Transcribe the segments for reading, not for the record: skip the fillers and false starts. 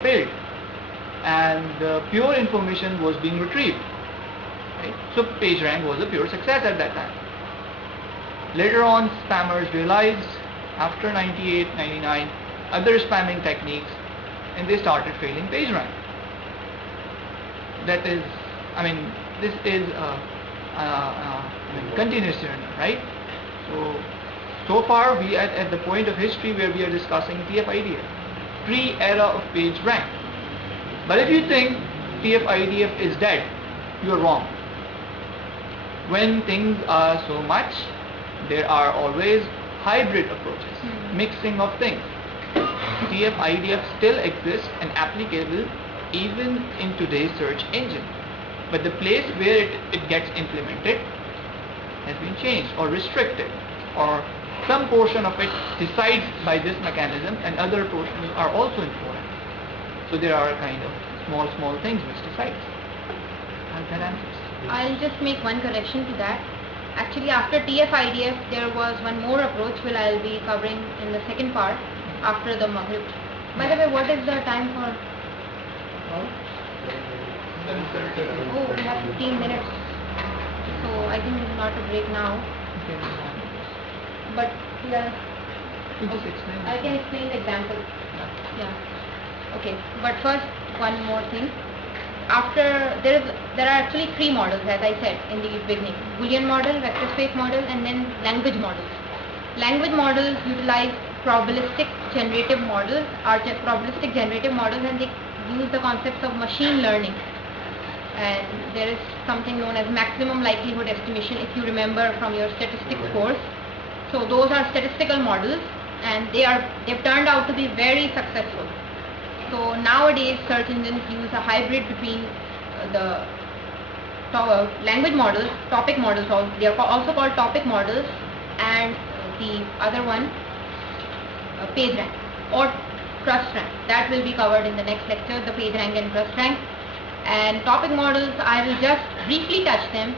failed, and pure information was being retrieved. Right? So PageRank was a pure success at that time. Later on, spammers realized after 98, 99 other spamming techniques, and they started failing PageRank. That is, I mean, this is continuous journey, right? So far we are at the point of history where we are discussing TF-IDF, pre-era of PageRank. But if you think TF-IDF is dead, you are wrong. When things are so much, there are always hybrid approaches, mixing of things. TF-IDF still exists and applicable even in today's search engine. But the place where it gets implemented has been changed or restricted, or some portion of it decides by this mechanism and other portions are also important. So there are kind of small things which decides. That answers. I'll just make one correction to that. Actually, after TF-IDF, there was one more approach which I'll be covering in the second part after the Maghrib. By the way, what is the time for? Oh, we have 15 minutes. So I think not a break now. But yeah, I can explain the example. Yeah. Okay. But first, one more thing. After there are actually three models, as I said in the beginning: Boolean model, vector space model, and then language models. Language models utilize probabilistic generative models, and they use the concepts of machine learning. And there is something known as maximum likelihood estimation, if you remember from your statistics course. So those are statistical models, and they've turned out to be very successful. So nowadays search engines use a hybrid between the language models, topic models, they are also called topic models, and the other one, PageRank or TrustRank. That will be covered in the next lecture, the PageRank and TrustRank. And topic models, I will just briefly touch them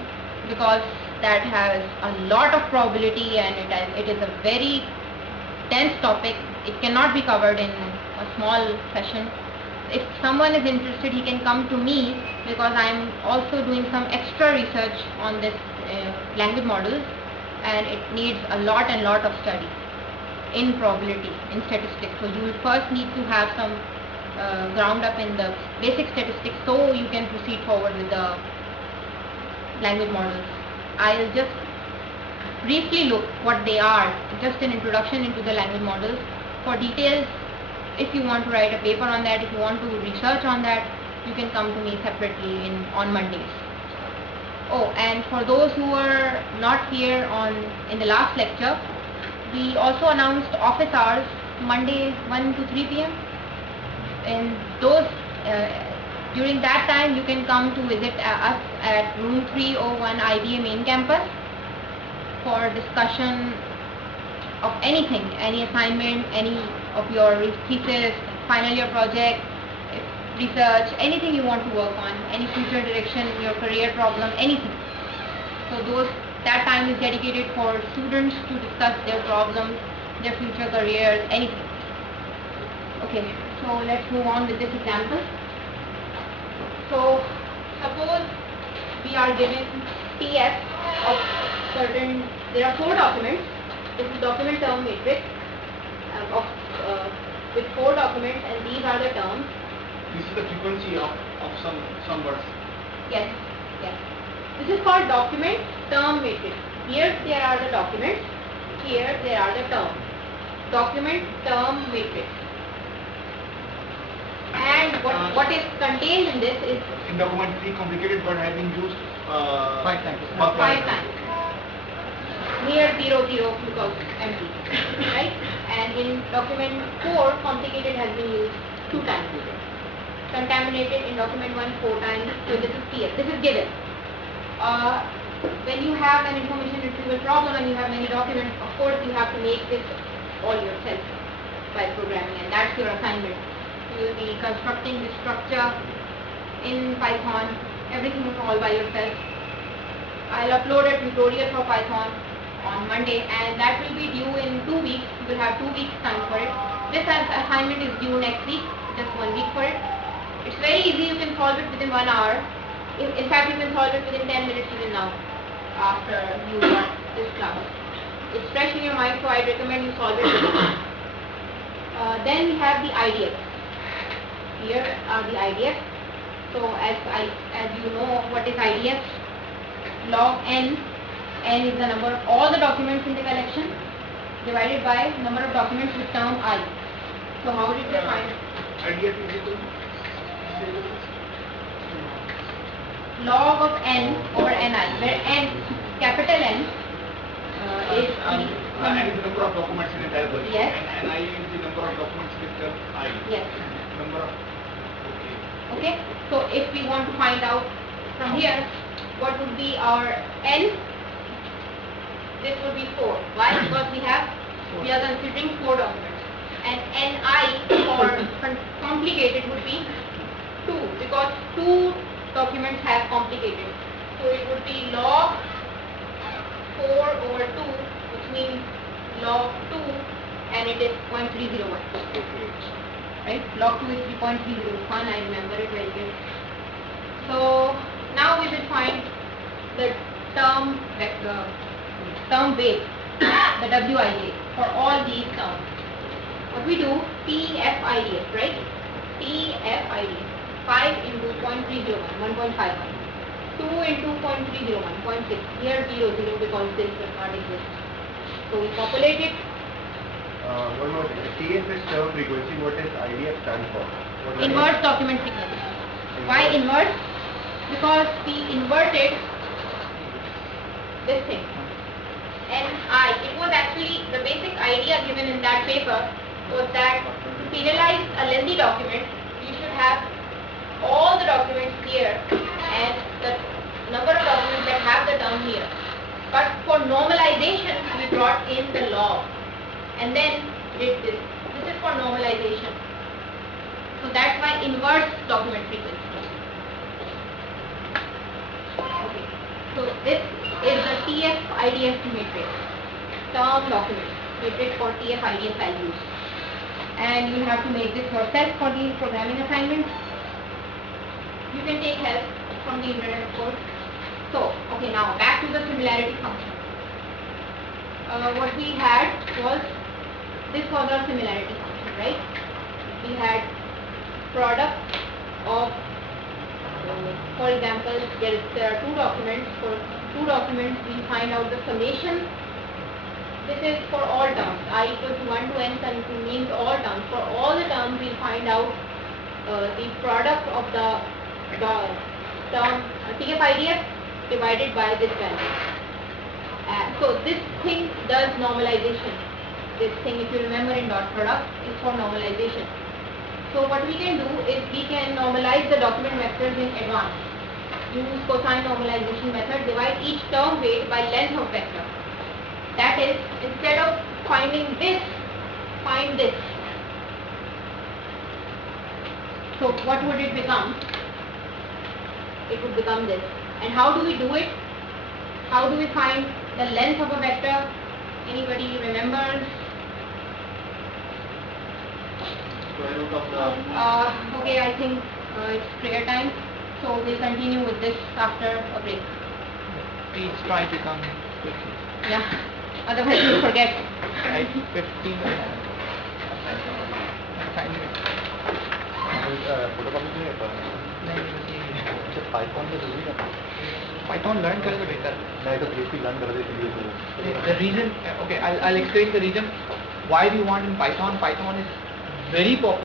because that has a lot of probability and it is a very dense topic. It cannot be covered in a small session. If someone is interested, he can come to me because I am also doing some extra research on this language models, and it needs a lot of study in probability, in statistics. So you will first need to have some ground up in the basic statistics so you can proceed forward with the language models. I will just briefly look what they are, just an introduction into the language models. For details, if you want to write a paper on that, if you want to research on that, you can come to me separately on Mondays. Oh, and for those who were not here in the last lecture, we also announced office hours, Monday 1 to 3 p.m. And those during that time you can come to visit us at room 301 IBA main campus for discussion of anything, any assignment, any of your thesis, final year project, research, anything you want to work on, any future direction, your career problem, anything. So that time is dedicated for students to discuss their problems, their future careers, anything. Okay, so let's move on with this example. So suppose we are given TF of certain, there are 4 documents. This is document term matrix with 4 documents, and these are the terms. This is the frequency of some words. Yes. This is called document term matrix. Here there are the documents, here there are the terms. Document term matrix. And what is contained in this is... In document 3, complicated word has been used 5 times. 5 times. Here 0, 0 because empty, right? And in document 4, complicated has been used 2 times. Contaminated in document 1 4 times. So this is TF. This is given. When you have an information retrieval problem and you have many documents, of course you have to make this all yourself by programming, and that's your assignment. You will be constructing the structure in Python, everything all by yourself. I'll upload a tutorial for Python on Monday, and that will be due in 2 weeks. You will have 2 weeks time for it. This assignment is due next week. just 1 week for it. It's very easy, you can solve it within 1 hour. In fact, you can solve it within 10 minutes even now, after you got this class. It's fresh in your mind, so I recommend you solve it. Then we have the IDF. Here are the IDF. So as you know what is IDF, log n is the number of all the documents in the collection divided by number of documents with term I. So how did we find IDF is equal to log of n over ni, where n, capital N, is n is the number of documents in a entire collection. Yes. And ni is the number of documents with term I. Yes. Number of Okay. So if we want to find out from here what would be our n, this would be 4. Why? Because we are considering 4 documents, and ni for complicated would be 2, because 2 documents have complicated. So it would be log 4 over 2, which means log 2, and it is 0.301. Right? Log 2 is 3.301. I remember it very good. So now we will find the term weight, the wij, for all these terms. What we do, TF-IDF, right? TF-IDF, 5 into 0.301, 1.51. 2 into 0.301, 0.6. Here 0, 0 because this does not exist. So we populate it. One more thing. TF is term frequency. What does IDF stand for? Inverse document frequency. Why inverse? Because we inverted this thing. It was actually the basic idea given in that paper was that to penalize a lengthy document, you should have all the documents here and the number of documents that have the term here. But for normalization, we brought in the log and then did this. This is for normalization. So that's why inverse document frequency. Okay. So this is the TF-IDF matrix, term document matrix for TF-IDF values. And you have to make this yourself for the programming assignments. You can take help from the internet, of course. So, okay, now back to the similarity function. What we had was, this was our similarity function, right? We had product of, for example, there are 2 documents. For 2 documents, we find out the summation. This is for all terms. I equals to 1 to n means all terms. For all the terms, we find out the product of the term TF-IDF divided by this value. So this thing does normalization. This thing, if you remember in dot product, is for normalization. So what we can do is we can normalize the document vectors in advance. Use cosine normalization method, divide each term weight by length of vector. That is, instead of finding this, find this. So what would it become? It would become this. And how do we do it? How do we find the length of a vector? Anybody remembers? Okay, I think it's prayer time. So we'll continue with this after a break. Please try to come quickly. Yeah, otherwise you'll forget. Like 15 minutes. 5 minutes. Python learn करें तो बेहतर. The reason, okay, I'll explain the reason why we want in Python. Python is very popular.